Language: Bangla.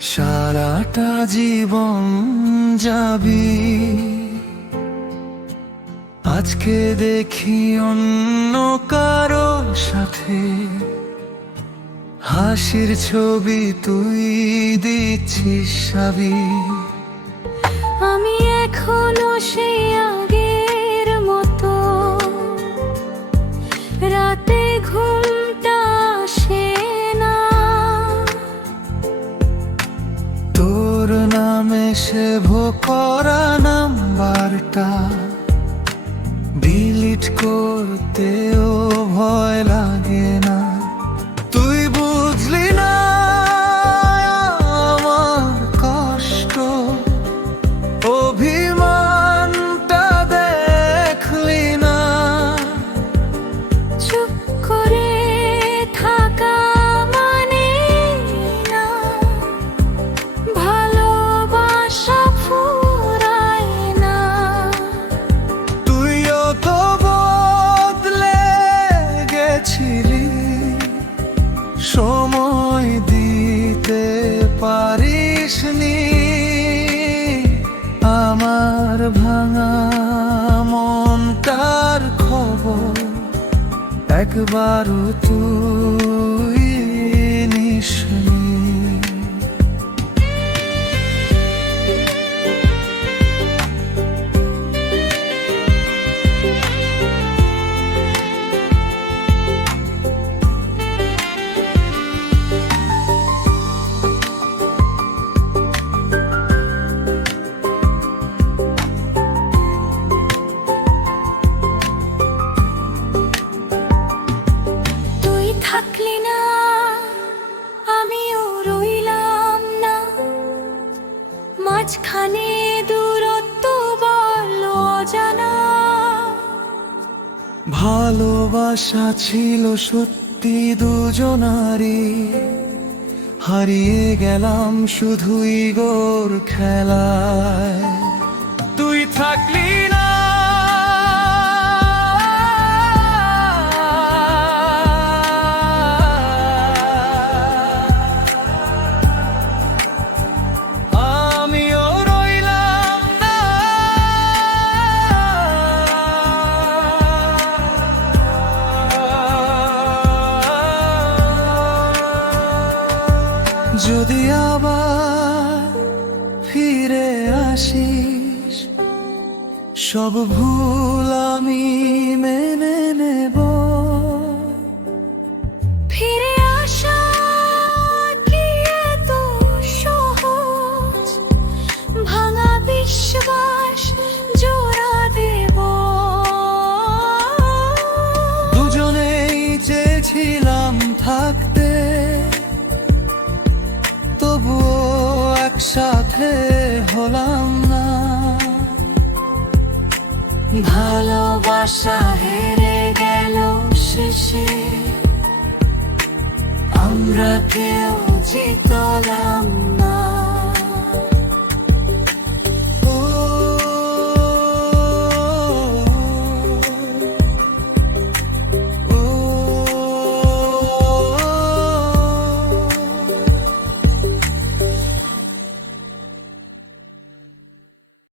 সারাটা জীবন যাবি, আজকে দেখি অন্য কারো সাথে হাসির ছবি তুই দিচ্ছিস সাবি। আমি এখনো সেই আগের মতো, রাতে ঘুমটা আসে না। তোর নামে সেভ করা নাম্বারটা ডিলিট করতেও ভয় লাগে না। তুই বুঝলি না আমার কষ্ট, অভিমানটা দেখলি না। চুপ করে থাকা মানে না ভালোবাসা ফুরায় না। তুইও তো বদলে গেছিলি, সময় দিতে পারিসনি। আমার ভাঙা মনটার খবর একবারও তুই নিসনি। তুই থাকলি না, আমিও রইলাম না, মাঝখানে দূরত্ব বড় অজানা। ভালোবাসা ছিল সত্যি দুজনারই, হারিয়ে গেলাম শুধুই গোর খেলায়। তুই থাকলি না, আমিও রইলাম না। যদি আবার ফিরে আসিস, সব ভুল আমি মেনে নেব। ফিরে আসা কি এত সহজ, ভাঙা বিশ্বাস জোড়া দেব। দুজনেই চেয়েছিলাম থাকতে, তবুও একসাথে হলাম না। ভালোবাসা হেরে গেল শেষে, আমরা কেউ জিতলাম